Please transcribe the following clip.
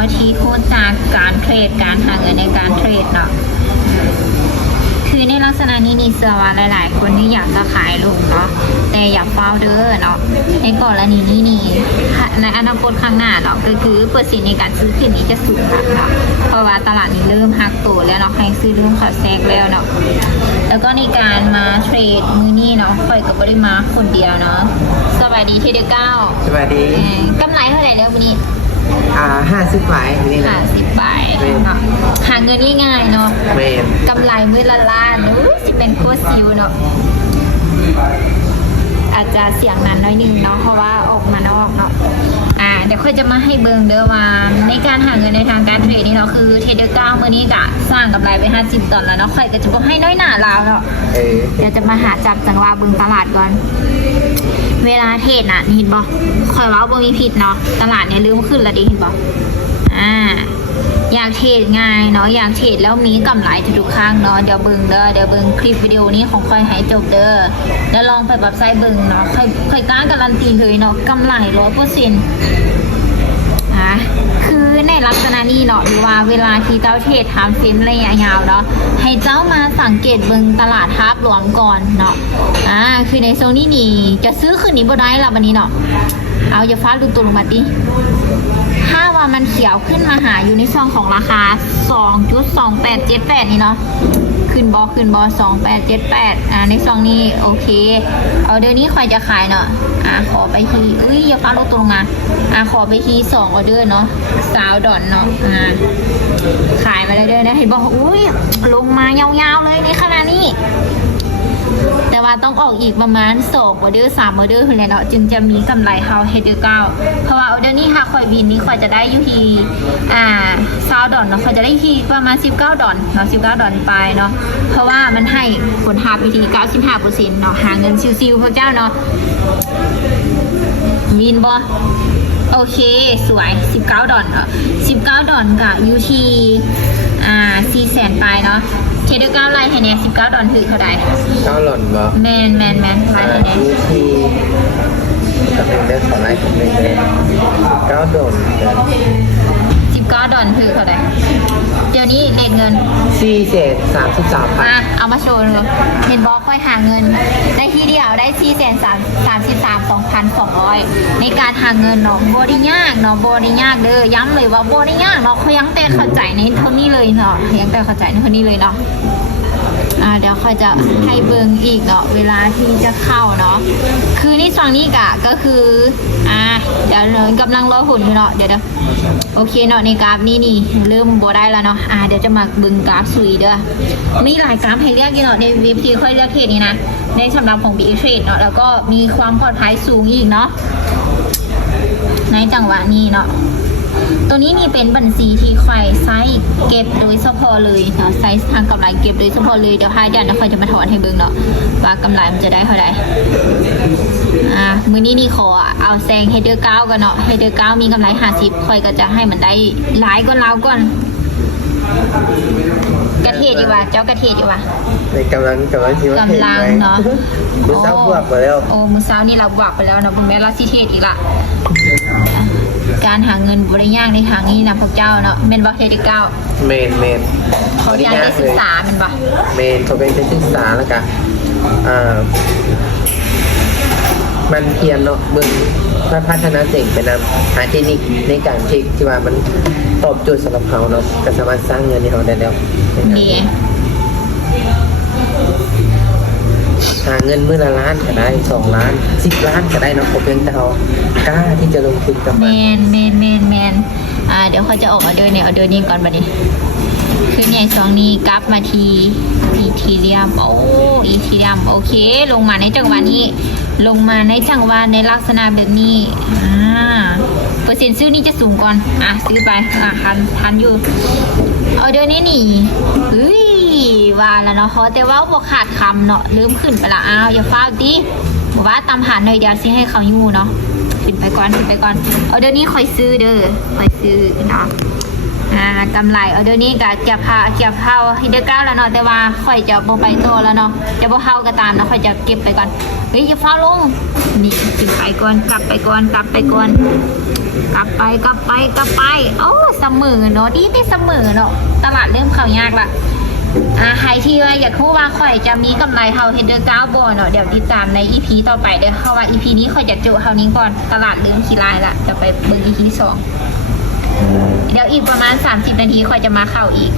ะที่พูดจากการเทรดการหาเงินในการเทรดเนาะคือในลักษณะนี้นี่เชื่อว่าหลายๆคนนี่อยากจะขายลงเนาะแต่อย่าเฝ้าเด้อเนาะในกรณีนี้นี่ในอนาคตข้างหน้าเนาะก็คือเปอร์เซ็นต์ในการซื้อขึ้นนี้จะสูงมากเนาะเพราะว่าตลาดนี้เริ่มหักตัวแล้วเนาะใครซื้อเริ่มขาดแทรกแล้วเนาะแล้วก็ในการมาเทรดมือนี่เนาะค่อยกับบริมาคนเดียวเนาะสวัสดีที่เดือเก้า สวัสดี กำไรเท่าไหร่แล้ววันนี้50 บาทนี่นะ50 บาทเนาะหาเงินง่ายๆเนาะ เมน กำไรมื้อละล้านสิเป็นโคตรซิวเนาะอาจจะเสียงนั้นน้อยนึงเนาะเพราะว่าออกมานอกเนาะเดี๋ยวค่อยจะมาให้เบิงเด้อว่าในการหาเงินในทางการเทรดนี่เนาะคือเทรดเดอร์9มื้อนี้กะสร้างกำไรไป50 ตอนแล้วเนาะค่อยก็จะบอกให้น้อยหน้าลาวเนาะเดี๋ยวจะมาหาจับจังหวะเบิงตลาดก่อนเวลาเทรดน่ะเห็นบ่ค่อยว่าบ่มีผิดเนาะตลาดเนี่ยลืมขึ้นแล้วดิเห็นบ่อยากเทรดง่ายเนาะอยากเทรดแล้วมีกำไรทุกครั้งเนาะเดี๋ยวเบิ่งคลิปวิดีโอนี้ของค่อยให้จบเด้อแล้วลองไปแบบไซต์เบิ่งเนาะค่อยกล้าการันตีเลยเนาะกำไร100%คือในลักษณะนี้เนาะหรือว่าเวลาที่เจ้าเทรดทำเฟรมระยะยาวเนาะให้เจ้ามาสังเกตเบิ่งตลาดภาพรวมก่อนเนาะคือในโซนนี้นี่จะซื้อคืนนี้บ่ได้ละวันนี้เนาะเอาอย่าฟ้าดูตัวลงมาดิถ้าว่ามันเขียวขึ้นมาหาอยู่ในช่องของราคา 2.2878 นี่เนาะขึ้นบอ2878ในช่องนี้โอเคเอาเดือนนี้ใครจะขายเนาะขอไปทีอย่าฟ้าลดตัวลงมาขอไปที2ออเดอร์เนาะ20 ดอลเนาะขายมาเลยเด้อนะเห็นบอกลงมายาวๆเลยในขณะนี้แต่ว่าต้องออกอีกประมาณ2ออเดอร์3ออเดอร์เลยเนาะจึงจะมีกำไรเฮาเฮดเดอร์9เพราะว่าออเดอร์นี้ค่ะคอยบินนี้คอยจะได้อยู่ที่20 ดอลเนาะคอยจะได้ที่ประมาณ19 ดอลเนาะ19 ดอลไปเนาะเพราะว่ามันให้ผลทับอยู่ที่ 95% เนาะหาเงินซิวๆพวกเจ้าเนาะวินบอโอเคสวย19 ดอล19 ดอลกับอยู่ที่400,000 ไปเนาะเทเดอร์9ไลน์ให้เนี่ย19 ดอลถือเท่าใด9 หล่นบ่แมนไลน์ให้เนี่ยที่จะเป็นเรื่องของไลน์ของเลย9 ดอล19 ดอลถือเท่าใดเดี๋ยวนี้เลทเงิน433,000เอามาโชว์เลยเห็นบอกค่อยหาเงินได้ที่เดียวได้433,200ในการหาเงินเนาะบอดี้ยากเนาะบอดี้ยากเด้อย้ำเลยว่าบอดี้ยากเนาะเขายังแต่เข้าใจในเท่านี้เลยเนาะยังแต่เข้าใจในเท่านี้เลยเนาะเดี๋ยวค่อยจะให้เบิ่งอีกเนาะเวลาที่จะเข้าเนาะคือนี่ช่วงนี้ก็คือเดี๋ยวกำลังรอผลอยู่เนาะเดี๋ยวโอเคเนาะในกราฟนี่เริ่มโบได้แล้วเนาะเดี๋ยวจะมาเบิ่งกราฟสุยเด้อมีหลายกราฟให้เลือกอยู่เนาะในเว็บที่ค่อยเลือกเทรดนี่นะในสำหรับของ BX Trade เนาะแล้วก็มีความปลอดภัยสูงอีกเนาะในจังหวะนี้เนาะตัวนี้นี่เป็นบัญชีที่ค่อยไซส์เก็บโดยเฉพาะเลยเนาะไซส์ทางกำไรเก็บโดยเฉพาะเลยเดี๋ยวเดี๋ยวค่อยจะมาถอนให้เบิ่งเนาะว่ากำไรมันจะได้เท่าไหร่มือนี้นี่ขอเอาแซงเฮดเดอร์9กันเนาะเฮดเดอร์9มีกำไร50ค่อยก็จะให้มันได้หลายก่อนเราก่อนกระเทียดดีกว่าเจ้ากระเทียดดีกว่าในกำลังเนาะมือเช้าบวกไปแล้วมือเช้านี่เราบวกไปแล้วเนาะแม้เราสิเทศอีกละการหาเงินบริยากในทางนี้นะพวกเจ้าเนาะเมนบอกเทเดเก้าเมนเขาจะได้ศึกษาเป็นปะเมนเขาเป็นศึกษาแล้วกันมันเพียรเนาะเบิ่งพัฒนาเสิ่งไปนำหาเทคนิคในการเทคที่ว่ามันตอบโจทย์สำหรับเขาเนาะก็สามารถสร้างเงินให้เขาได้แล้วดีหาเงินมื้อละล้านก็ได้2 ล้าน10 ล้านก็ได้เนาะผมเป็นแต่เขากล้าที่จะลงทุนกับมันแมนเดี๋ยวเขาจะออกออเดอร์เนี่ยออเดอร์นี้ก่อนบัดนี้ขึ้นใหญ่2นี้กราฟมาทีอีทีเรียมอีทีเรียมโอเคลงมาในจังหวะนี้ลงมาในจังหวะในลักษณะแบบนี้เปอร์เซ็นต์ซื้อนี่จะสูงก่อนซื้อไปทันอยู่ออเดอร์นี้นี่ว่าแล้วเนาะแต่ว่าบวกขาดคำเนาะลืมขึ้นไปละอย่าฟ้าดิบอกว่าตามหาหน่อยเดียวสิให้เขาอยู่เนาะขึ้นไปก่อนเอาเดี๋ยวนี้คอยซื้อเด้อคอยซื้อเนาะ กำไรเอาเดี๋ยวนี้ก็จะเผาให้เดือเก้าแล้วเนาะแต่ว่าค่อยจะบ่ไปโตแล้วเนาะจะบ่เผาก็ตามเนาะค่อยจะเก็บไปก่อนเฮ้ยจะเฝ้าลงนี่ขึ้นไปก่อนกลับไปก่อนกลับไปโอ้เสมอเนาะดีได้เสมอเนาะตลาดเริ่มเข้ายากละใครที่ว่าอยากรู้ว่าค่อยจะมีกำไรเท่าเฮดเดอร์เก้าบ่เนาะเดี๋ยวติดตามใน EP ต่อไปเด้อเพราะว่า EP นี้ค่อยจะจุเท่านี้ก่อนตลาดเริ่มขี้ลายละจะไปเบิ่ง EP 2เดี๋ยวอีกประมาณ30 นาทีค่อยจะมาเข้าอีก